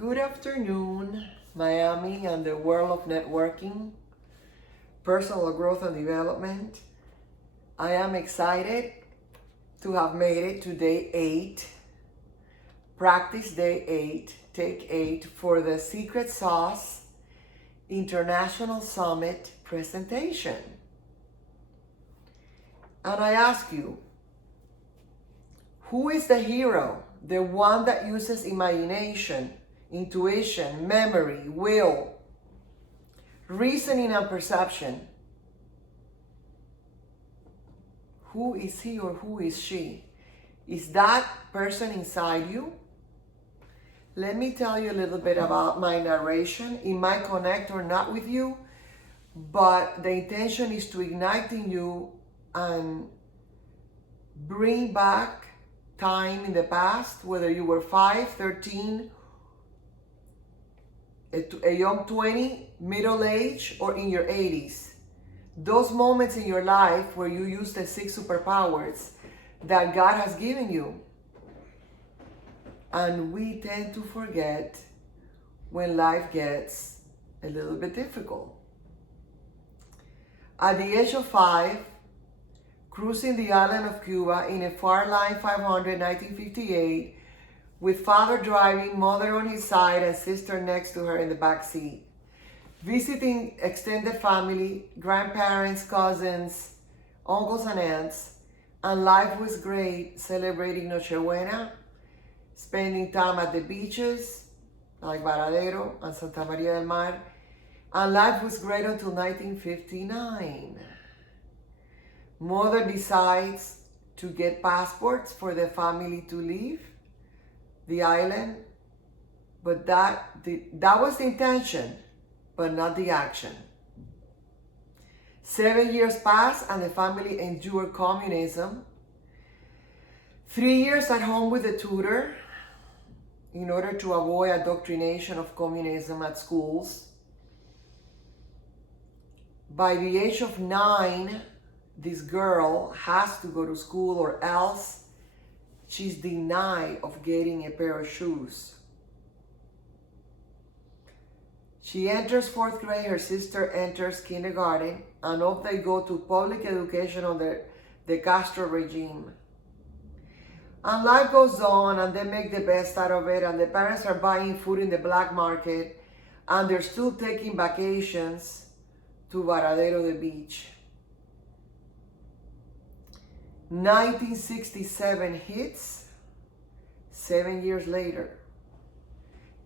Good afternoon, Miami and the world of networking, personal growth and development. I am excited to have made it to day 8, practice day 8, take 8 for the Secret Sauce International Summit presentation. And I ask you, who is the hero? The one that uses imagination, intuition, memory, will, reasoning, and perception. Who is he or who is she? Is that person inside you? Let me tell you a little bit about my narration. It might connect or not with you, but the intention is to ignite in you and bring back time in the past, whether you were 5, 13, a young 20, middle age, or in your 80s. Those moments in your life where you use the 6 superpowers that God has given you. And we tend to forget when life gets a little bit difficult. At the age of 5, cruising the island of Cuba in a Farline 500 1958, with father driving, mother on his side, and sister next to her in the back seat. Visiting extended family, grandparents, cousins, uncles and aunts, and life was great, celebrating Nochebuena, spending time at the beaches, like Varadero and Santa Maria del Mar, and life was great until 1959. Mother decides to get passports for the family to leave the island, but that was the intention, but not the action. 7 years passed and the family endured communism. 3 years at home with a tutor in order to avoid indoctrination of communism at schools. By the age of 9, this girl has to go to school or else she's denied of getting a pair of shoes. She enters 4th grade, her sister enters kindergarten, and off they go to public education under the Castro regime. And life goes on, and they make the best out of it, and the parents are buying food in the black market, and they're still taking vacations to Varadero, the beach. 1967 hits, 7 years later.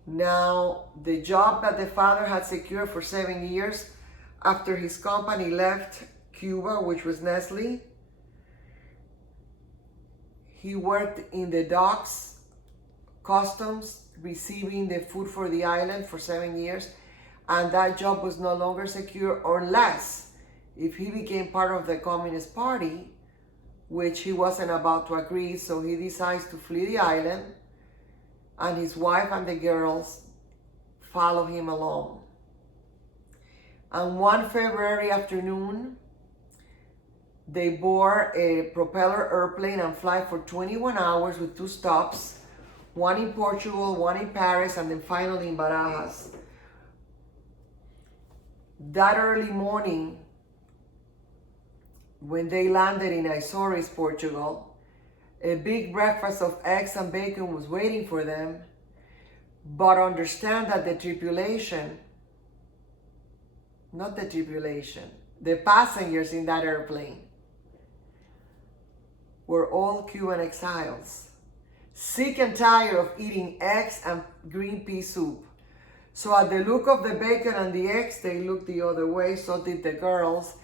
Now, the job that the father had secured for 7 years after his company left Cuba, which was Nestle, he worked in the docks, customs, receiving the food for the island for 7 years, and that job was no longer secure unless if he became part of the Communist Party, which he wasn't about to agree, so he decides to flee the island, and his wife and the girls follow him along. And one February afternoon, they board a propeller airplane and fly for 21 hours with 2 stops, one in Portugal, one in Paris, and then finally in Barajas. That early morning, when they landed in Azores, Portugal, a big breakfast of eggs and bacon was waiting for them, but understand that the passengers in that airplane were all Cuban exiles, sick and tired of eating eggs and green pea soup. So at the look of the bacon and the eggs, they looked the other way, so did the girls.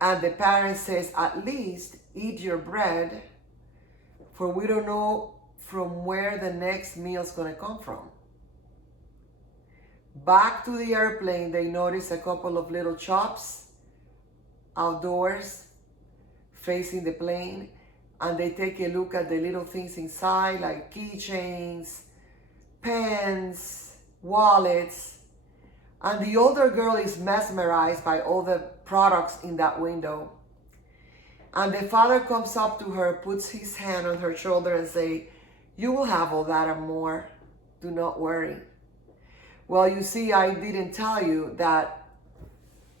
And the parent says, at least eat your bread, for we don't know from where the next meal's gonna come from. Back to the airplane, they notice a couple of little shops outdoors facing the plane, and they take a look at the little things inside, like keychains, pens, wallets. And the older girl is mesmerized by all the products in that window. And the father comes up to her, puts his hand on her shoulder and say, "You will have all that and more. Do not worry." Well, you see, I didn't tell you that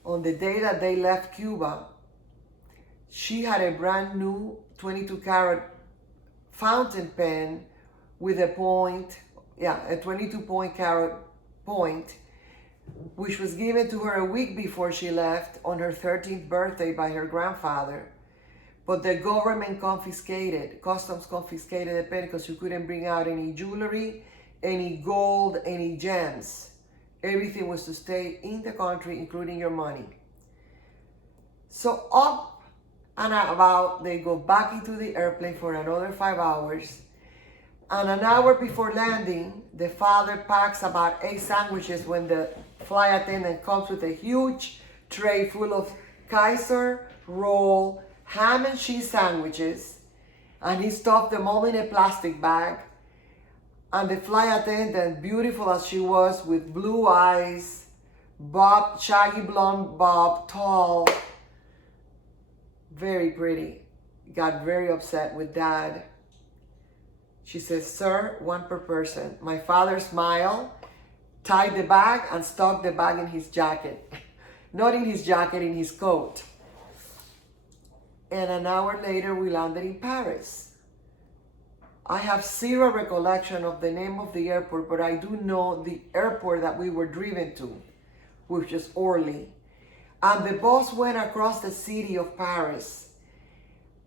on the day that they left Cuba, she had a brand new 22 karat fountain pen with a point, a 22 point carat point, which was given to her a week before she left on her 13th birthday by her grandfather. But the government customs confiscated the pen because you couldn't bring out any jewelry, any gold, any gems. Everything was to stay in the country, including your money. So up and about, they go back into the airplane for another 5 hours. And an hour before landing, the father packs about 8 sandwiches when the flight attendant comes with a huge tray full of Kaiser roll ham and cheese sandwiches, and he stuffed them all in a plastic bag. And the flight attendant, beautiful as she was, with blue eyes, bob, shaggy blonde bob, tall, very pretty, got very upset with Dad. She says, "Sir, one per person." My father smiled, tied the bag, and stuck the bag in his jacket. Not in his jacket, in his coat. And an hour later, we landed in Paris. I have zero recollection of the name of the airport, but I do know the airport that we were driven to, which is Orly. And the bus went across the city of Paris.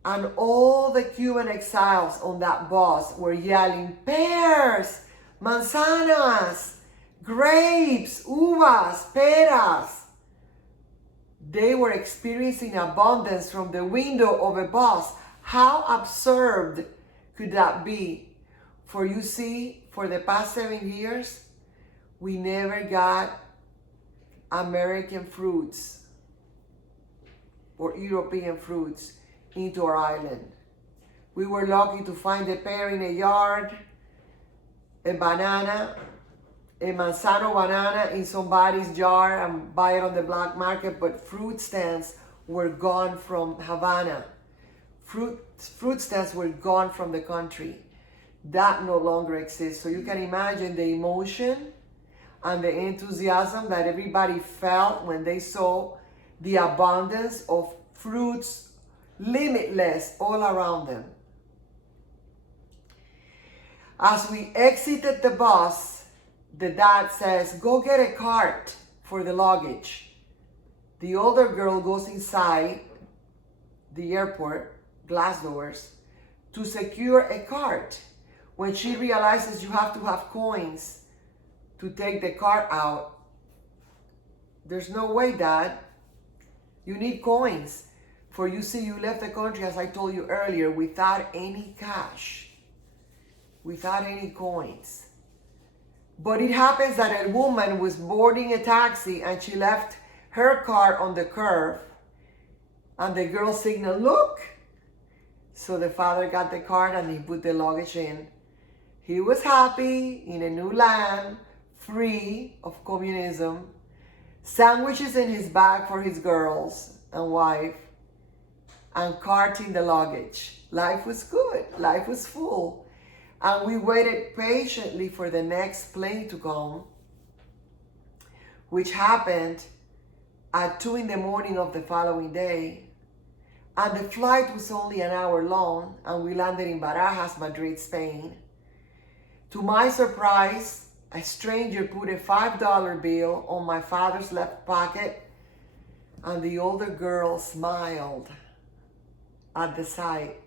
And all the Cuban exiles on that bus were yelling, "Pears, manzanas, grapes, uvas, peras." They were experiencing abundance from the window of a bus. How absurd could that be? For you see, for the past 7 years, we never got American fruits or European fruits into our island. We were lucky to find a pear in a yard, a banana, a manzano banana in somebody's jar and buy it on the black market, but fruit stands were gone from Havana. Fruit stands were gone from the country. That no longer exists. So you can imagine the emotion and the enthusiasm that everybody felt when they saw the abundance of fruits, limitless, all around them. As we exited the bus, the dad says, "Go get a cart for the luggage." The older girl goes inside the airport, glass doors, to secure a cart. When she realizes you have to have coins to take the cart out, "There's no way, Dad. You need coins. For you see, you left the country, as I told you earlier, without any cash, without any coins." But it happens that a woman was boarding a taxi and she left her car on the curb, and the girl signaled, "Look." So the father got the cart and he put the luggage in. He was happy in a new land, free of communism, sandwiches in his bag for his girls and wife, and carting the luggage. Life was good, life was full. And we waited patiently for the next plane to come, which happened at 2 a.m. of the following day. And the flight was only an hour long, and we landed in Barajas, Madrid, Spain. To my surprise, a stranger put a $5 bill on my father's left pocket, and the older girl smiled at the sight.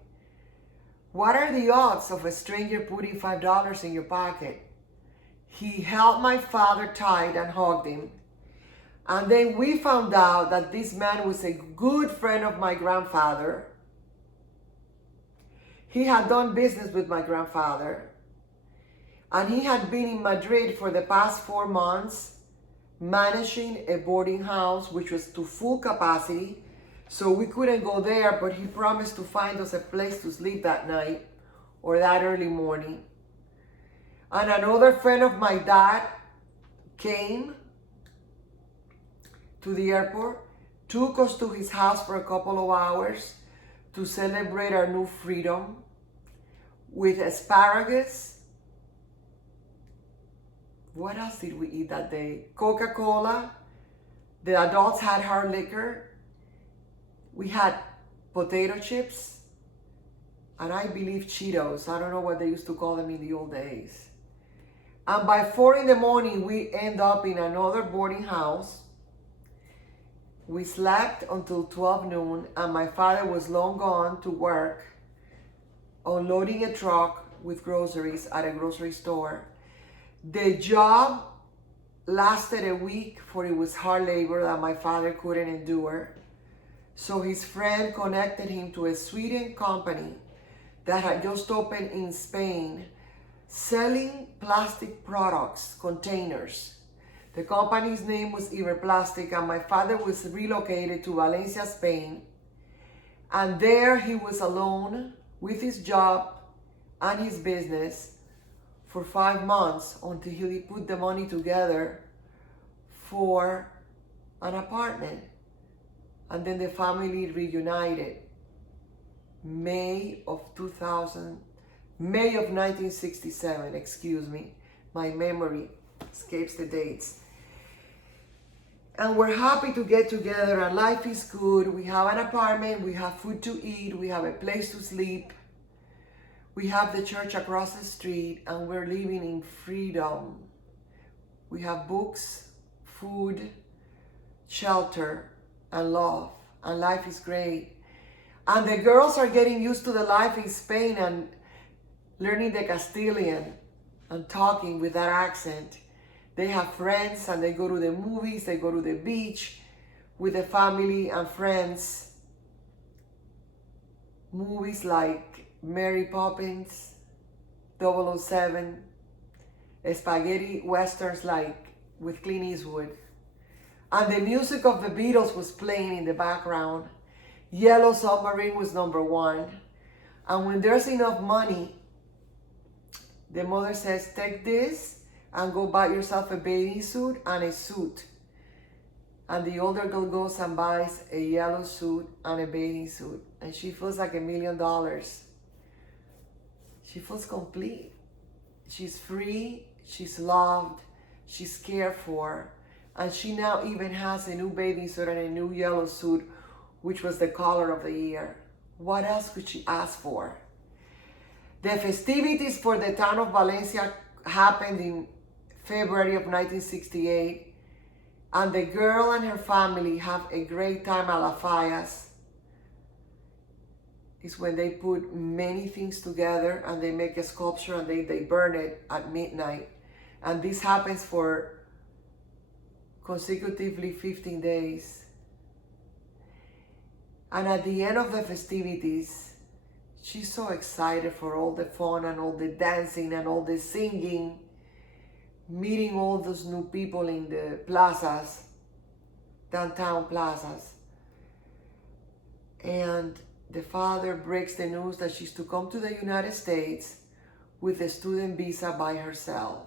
What are the odds of a stranger putting $5 in your pocket? He held my father tight and hugged him. And then we found out that this man was a good friend of my grandfather. He had done business with my grandfather. And he had been in Madrid for the past 4 months, managing a boarding house which was to full capacity. So we couldn't go there, but he promised to find us a place to sleep that night or that early morning. And another friend of my dad came to the airport, took us to his house for a couple of hours to celebrate our new freedom with asparagus, What else did we eat that day? Coca-Cola. The adults had hard liquor. We had potato chips. And I believe Cheetos. I don't know what they used to call them in the old days. And by 4 in the morning, we end up in another boarding house. We slept until 12 noon, and my father was long gone to work, unloading a truck with groceries at a grocery store. The job lasted a week, for it was hard labor that my father couldn't endure. So his friend connected him to a Sweden company that had just opened in Spain, selling plastic products, containers. The company's name was Iberplastic, and my father was relocated to Valencia, Spain. And there he was alone with his job and his business for 5 months until he put the money together for an apartment. And then the family reunited. May of 1967, excuse me. My memory escapes the dates. And we're happy to get together, and life is good. We have an apartment, we have food to eat, we have a place to sleep. We have the church across the street, and we're living in freedom. We have books, food, shelter, and love, and life is great. And the girls are getting used to the life in Spain and learning the Castilian and talking with that accent. They have friends, and they go to the movies, they go to the beach with the family and friends. Movies like Mary Poppins, 007, spaghetti westerns like with Clint Eastwood. And the music of the Beatles was playing in the background. Yellow Submarine was number 1. And when there's enough money, the mother says, take this and go buy yourself a bathing suit and a suit. And the older girl goes and buys a yellow suit and a bathing suit. And she feels like $1 million. She feels complete. She's free, she's loved, she's cared for. And she now even has a new bathing suit and a new yellow suit, which was the color of the year. What else could she ask for? The festivities for the town of Valencia happened in February of 1968, and the girl and her family have a great time at La Fallas. It's when they put many things together and they make a sculpture and they burn it at midnight. And this happens for consecutively 15 days. And at the end of the festivities, she's so excited for all the fun and all the dancing and all the singing, meeting all those new people in the plazas, downtown plazas. And the father breaks the news that she's to come to the United States with a student visa by herself.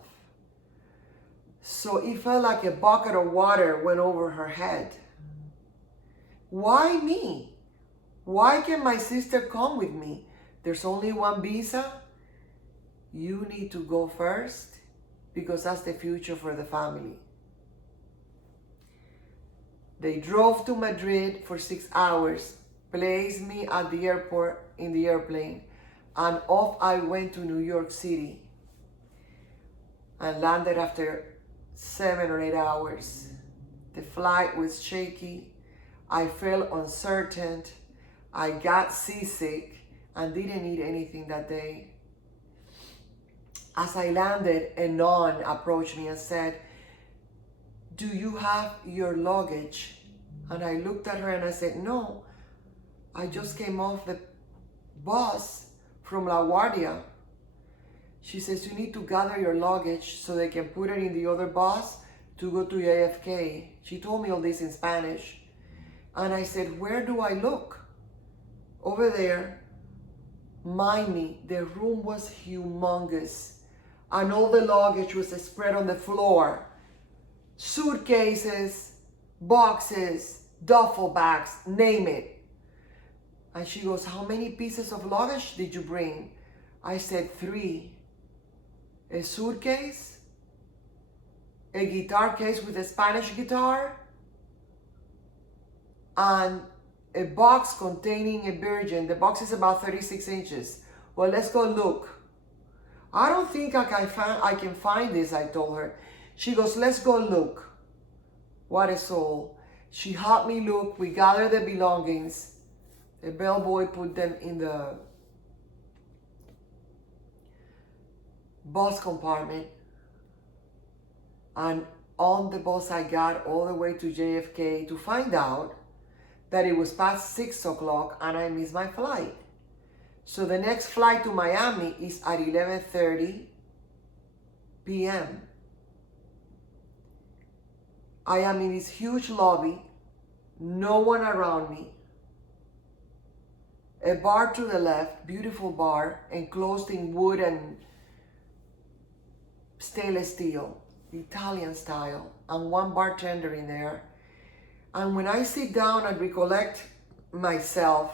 So it felt like a bucket of water went over her head. Why me? Why can my sister come with me? There's only one visa. You need to go first, because that's the future for the family. They drove to Madrid for 6 hours, placed me at the airport in the airplane, and off I went to New York City and landed after 7 or 8 hours. The flight was shaky. I felt uncertain. I got seasick and didn't eat anything that day. As I landed, a nun approached me and said, "Do you have your luggage?" And I looked at her and I said, "No, I just came off the bus from LaGuardia." She says, "You need to gather your luggage so they can put it in the other bus to go to JFK. She told me all this in Spanish. And I said, "Where do I look?" Over there. Mind me, the room was humongous, and all the luggage was spread on the floor. Suitcases, boxes, duffel bags, name it. And she goes, "How many pieces of luggage did you bring?" I said, 3. A suitcase, a guitar case with a Spanish guitar, and a box containing a Virgin. The box is about 36 inches. Well, let's go look. I don't think I can find this, I told her. She goes, let's go look. What a soul. She helped me look. We gathered the belongings. The bellboy put them in the bus compartment. And on the bus I got all the way to JFK to find out that it was past 6 o'clock and I missed my flight. So the next flight to Miami is at 11:30 p.m. I am in this huge lobby, no one around me. A bar to the left, beautiful bar, enclosed in wood and stainless steel, Italian style, and one bartender in there. And when I sit down and recollect myself,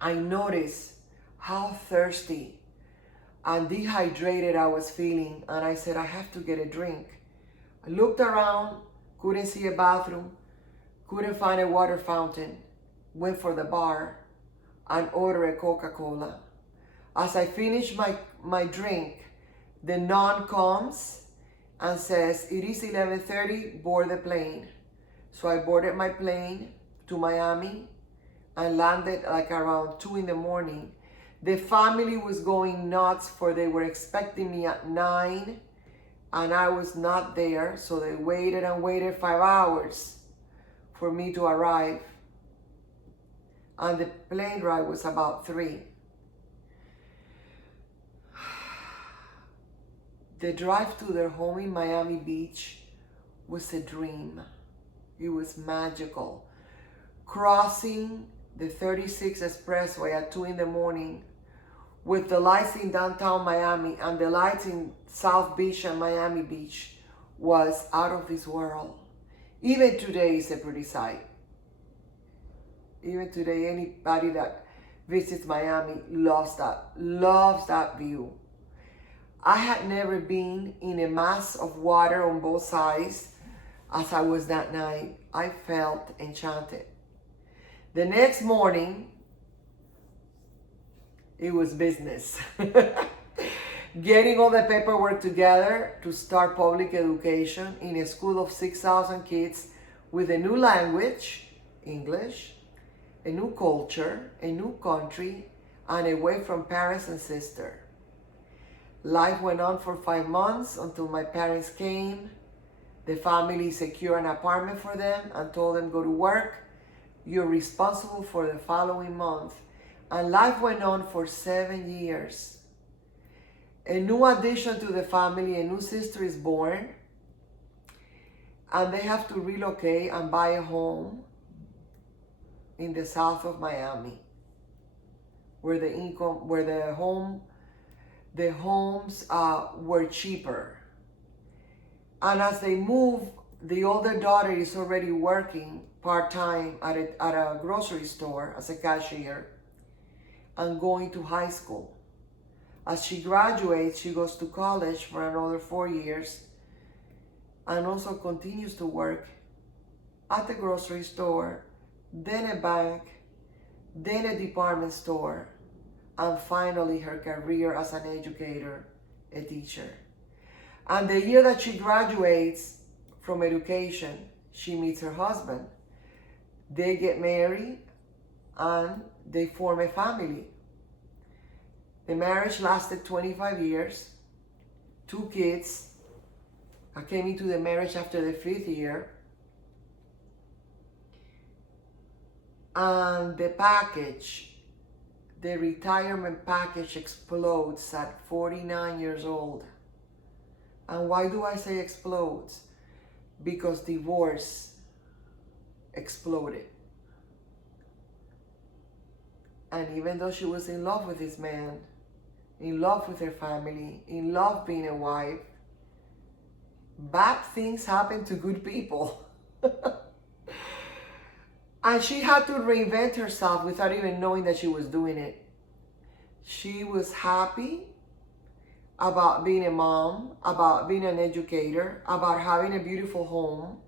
I notice how thirsty and dehydrated I was feeling, and I said, I have to get a drink. I looked around, couldn't see a bathroom, couldn't find a water fountain, went for the bar and ordered a Coca-Cola. As I finished my drink, the nun comes and says, it is 11:30, board the plane. So I boarded my plane to Miami and landed like around 2 in the morning. The family was going nuts, for they were expecting me at 9 and I was not there. So they waited and waited 5 hours for me to arrive. And the plane ride was about 3. The drive to their home in Miami Beach was a dream. It was magical. Crossing the 36 expressway at 2 in the morning with the lights in downtown Miami and the lights in South Beach and Miami Beach was out of this world. Even today is a pretty sight. Even today, anybody that visits Miami loves that view. I had never been in a mass of water on both sides as I was that night. I felt enchanted. The next morning, it was business. Getting all the paperwork together to start public education in a school of 6,000 kids with a new language, English, a new culture, a new country, and away from parents and sister. Life went on for 5 months until my parents came. The family secured an apartment for them and told them, go to work. You're responsible for the following month. And life went on for 7 years. A new addition to the family, a new sister is born. And they have to relocate and buy a home in the south of Miami, where the homes were cheaper. And as they move, the older daughter is already working part-time at a grocery store as a cashier and going to high school. As she graduates, she goes to college for another 4 years and also continues to work at the grocery store, then a bank, then a department store, and finally her career as an educator, a teacher. And the year that she graduates from education, she meets her husband. They get married and they form a family. The marriage lasted 25 years, 2 kids. I came into the marriage after the 5th year. And the package, the retirement package, explodes at 49 years old. And why do I say explodes? Because divorce exploded. And even though she was in love with this man, in love with her family, in love being a wife, bad things happen to good people. And she had to reinvent herself without even knowing that she was doing it. She was happy about being a mom, about being an educator, about having a beautiful home,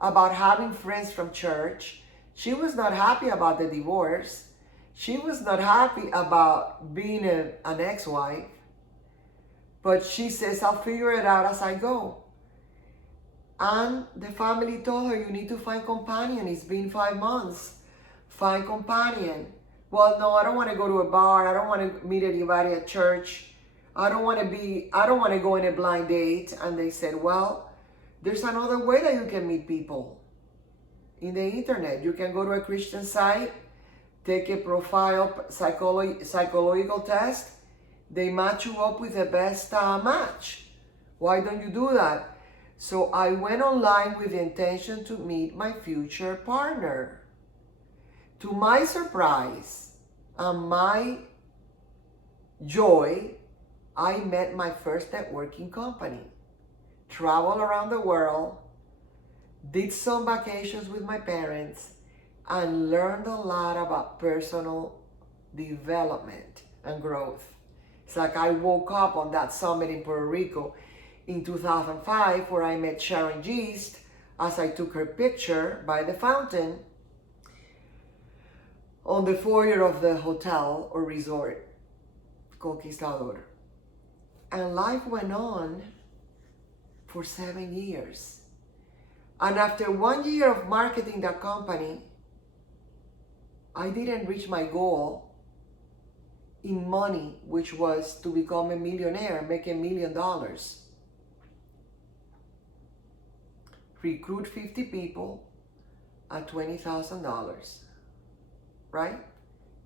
about having friends from church. She was not happy about the divorce. She was not happy about being an ex-wife. But she says, I'll figure it out as I go. And the family told her, you need to find companion. It's been 5 months. Find companion. Well, no, I don't want to go to a bar. I don't want to meet anybody at church. I don't want to go on a blind date. And they said, well, there's another way that you can meet people. In the internet, you can go to a Christian site, take a profile psychological test. They match you up with the best match. Why don't you do that? So I went online with the intention to meet my future partner. To my surprise and my joy, I met my first networking company. Traveled around the world, did some vacations with my parents, and learned a lot about personal development and growth. It's like I woke up on that summit in Puerto Rico in 2005 where I met Sharon Geist as I took her picture by the fountain on the foyer of the hotel or resort, Conquistador. And life went on for 7 years. And after 1 year of marketing that company, I didn't reach my goal in money, which was to become a millionaire, make $1 million. Recruit 50 people at $20,000, right?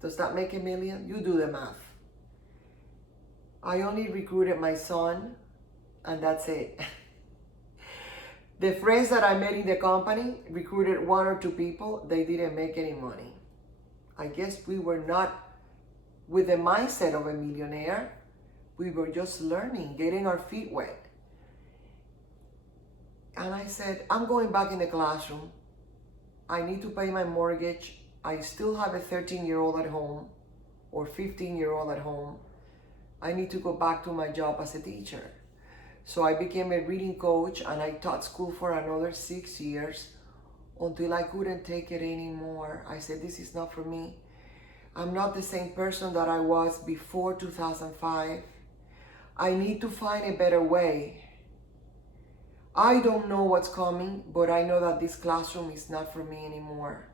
Does that make $1 million? You do the math. I only recruited my son, and that's it. The friends that I met in the company recruited 1 or 2 people. They didn't make any money. I guess we were not with the mindset of a millionaire. We were just learning, getting our feet wet. And I said, I'm going back in the classroom. I need to pay my mortgage. I still have a 13-year-old at home or 15-year-old at home. I need to go back to my job as a teacher. So I became a reading coach and I taught school for another 6 years until I couldn't take it anymore. I said, this is not for me. I'm not the same person that I was before 2005. I need to find a better way. I don't know what's coming, but I know that this classroom is not for me anymore.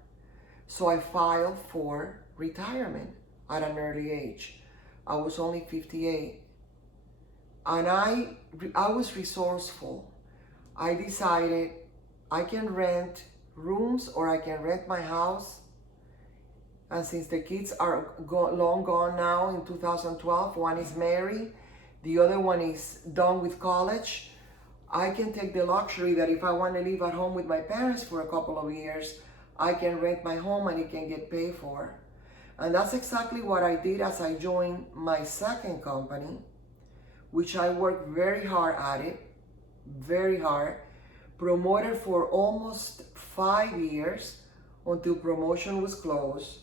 So I filed for retirement at an early age. I was only 58. And I was resourceful. I decided I can rent rooms or I can rent my house. And since the kids are long gone now in 2012, one is married, the other one is done with college, I can take the luxury that if I want to live at home with my parents for a couple of years, I can rent my home and it can get paid for. And that's exactly what I did as I joined my second company, which I worked very hard at it, very hard, promoted for almost 5 years until promotion was closed,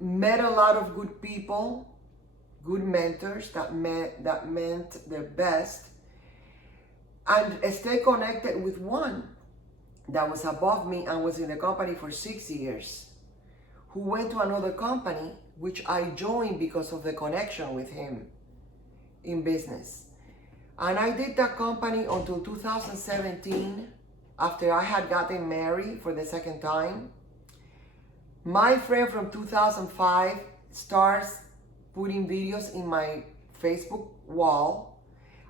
met a lot of good people, good mentors that meant the best, and stay connected with one that was above me and was in the company for 6 years, who went to another company, which I joined because of the connection with him in business. And I did that company until 2017, after I had gotten married for the second time. My friend from 2005 starts putting videos in my Facebook wall.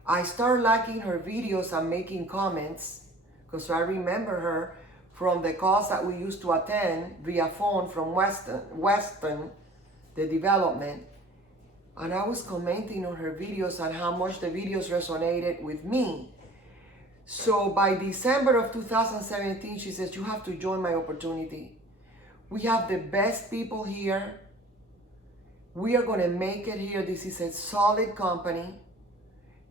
I start liking her videos and making comments because I remember her from the calls that we used to attend via phone from Western, the development. And I was commenting on her videos and how much the videos resonated with me. So by December of 2017, she says, you have to join my opportunity. We have the best people here. We are going to make it here. This is a solid company.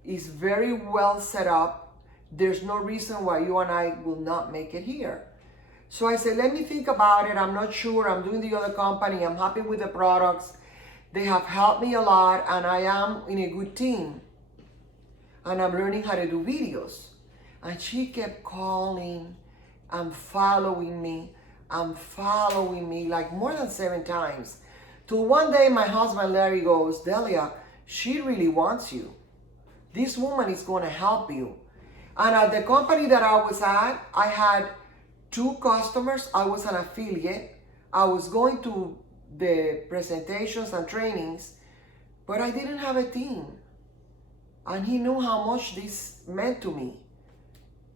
It's very well set up. There's no reason why you and I will not make it here. So I said, let me think about it. I'm not sure. I'm doing the other company. I'm happy with the products. They have helped me a lot and I am in a good team. and I'm learning how to do videos. And she kept calling and following me like more than 7 times. Till one day my husband Larry goes, Delia, she really wants you. This woman is going to help you. And at the company that I was at, I had 2 customers. I was an affiliate. I was going to the presentations and trainings, but I didn't have a team. And he knew how much this meant to me.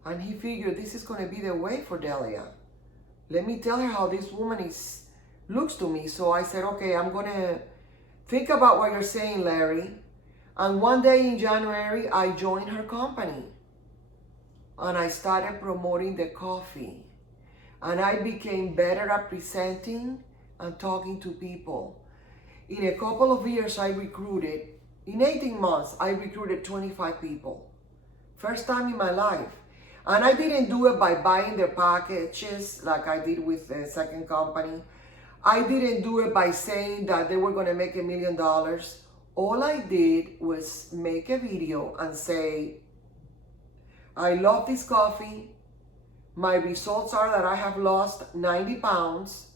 And he figured this is going to be the way for Delia. Let me tell her how this woman looks to me. So I said, okay, I'm going to think about what you're saying, Larry. And one day in January, I joined her company. And I started promoting the coffee. And I became better at presenting and talking to people. In a couple of years, in 18 months, I recruited 25 people. First time in my life. And I didn't do it by buying their packages like I did with the second company. I didn't do it by saying that they were going to make $1 million. All I did was make a video and say, I love this coffee. My results are that I have lost 90 pounds,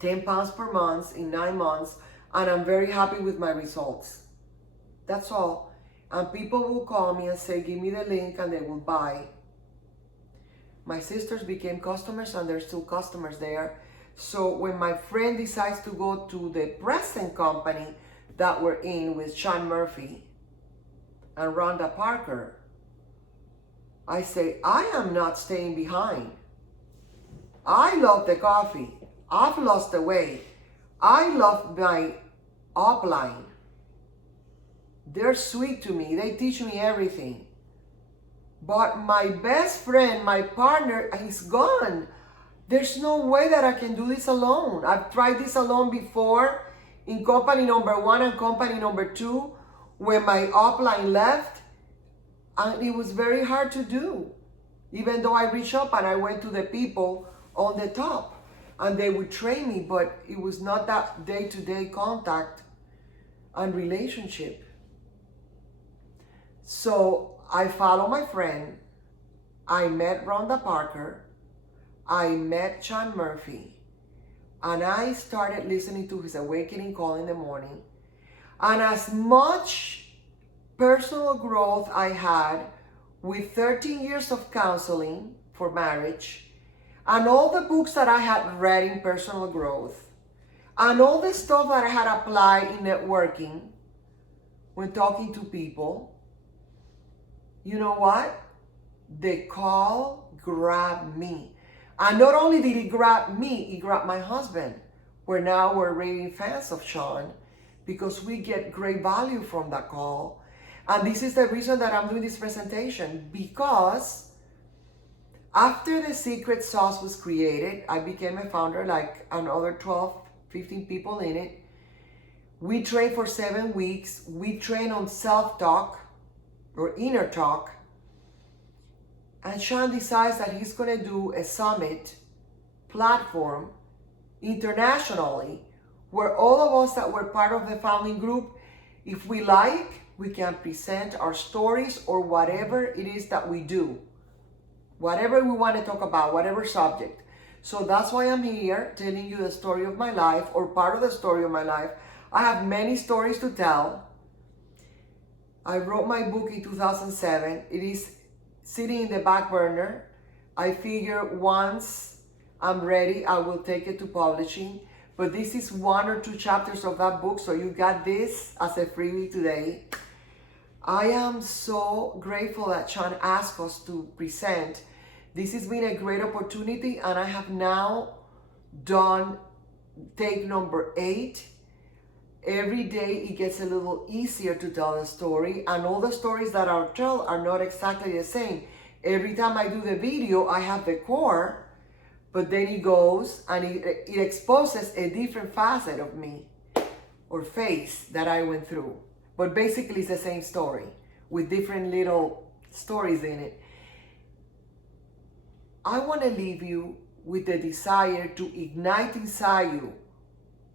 10 pounds per month in 9 months, and I'm very happy with my results. That's all. And people will call me and say, give me the link, and they will buy. My sisters became customers, and they're still customers there. So when my friend decides to go to the present company that we're in with Sean Murphy and Rhonda Parker, I say, I am not staying behind. I love the coffee. I've lost the weight. I love my upline. They're sweet to me. They teach me everything. But my best friend, my partner, he's gone. There's no way that I can do this alone. I've tried this alone before in company number 1 and company number 2 when my upline left. And it was very hard to do. Even though I reached up and I went to the people on the top and they would train me, but it was not that day-to-day contact and relationship. So I followed my friend. I met Rhonda Parker. I met Sean Murphy. And I started listening to his awakening call in the morning. And as much personal growth I had with 13 years of counseling for marriage, and all the books that I had read in personal growth, and all the stuff that I had applied in networking when talking to people, you know what? The call grabbed me. And not only did it grab me, it grabbed my husband. Now we're raving fans of Sean because we get great value from that call. And this is the reason that I'm doing this presentation, because after the secret sauce was created, I became a founder, like another 12, 15 people in it. We trained for 7 weeks. We trained on self-talk or inner talk. And Sean decides that he's going to do a summit platform internationally where all of us that were part of the founding group, if we like, we can present our stories or whatever it is that we do. Whatever we want to talk about, whatever subject. So that's why I'm here telling you the story of my life or part of the story of my life. I have many stories to tell. I wrote my book in 2007. It is sitting in the back burner. I figure once I'm ready, I will take it to publishing. But this is 1 or 2 chapters of that book, so you got this as a freebie today. I am so grateful that Sean asked us to present. This has been a great opportunity, and I have now done take number 8. Every day it gets a little easier to tell a story, and all the stories that I'll tell are not exactly the same. Every time I do the video, I have the core, but then it goes and it exposes a different facet of me or face that I went through. But basically it's the same story with different little stories in it. I want to leave you with the desire to ignite inside you.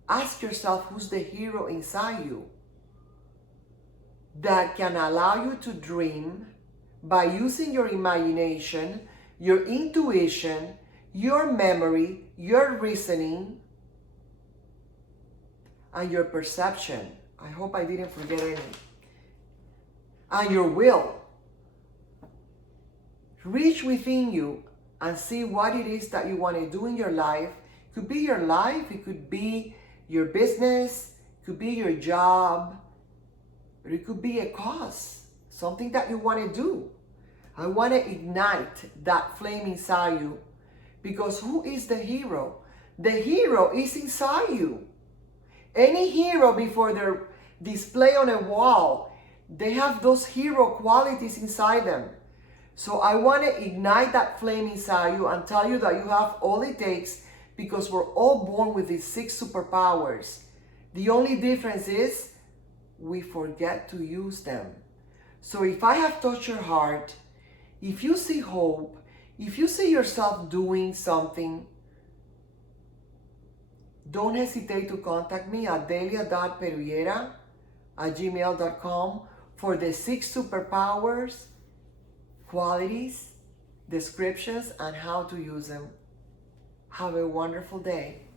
Ask yourself, who's the hero inside you? that can allow you to dream by using your imagination, your intuition, your memory, your reasoning, and your perception. I hope I didn't forget any. And your will. Reach within you and see what it is that you want to do in your life. It could be your life, it could be your business, it could be your job, or it could be a cause, something that you want to do. I want to ignite that flame inside you, because who is the hero? The hero is inside you. Any hero, before they're displayed on a wall, they have those hero qualities inside them. So I want to ignite that flame inside you and tell you that you have all it takes, because we're all born with these 6 superpowers. The only difference is we forget to use them. So if I have touched your heart, if you see hope, if you see yourself doing something, don't hesitate to contact me at delia.perullera@gmail.com for the 6 superpowers, qualities, descriptions, and how to use them. Have a wonderful day.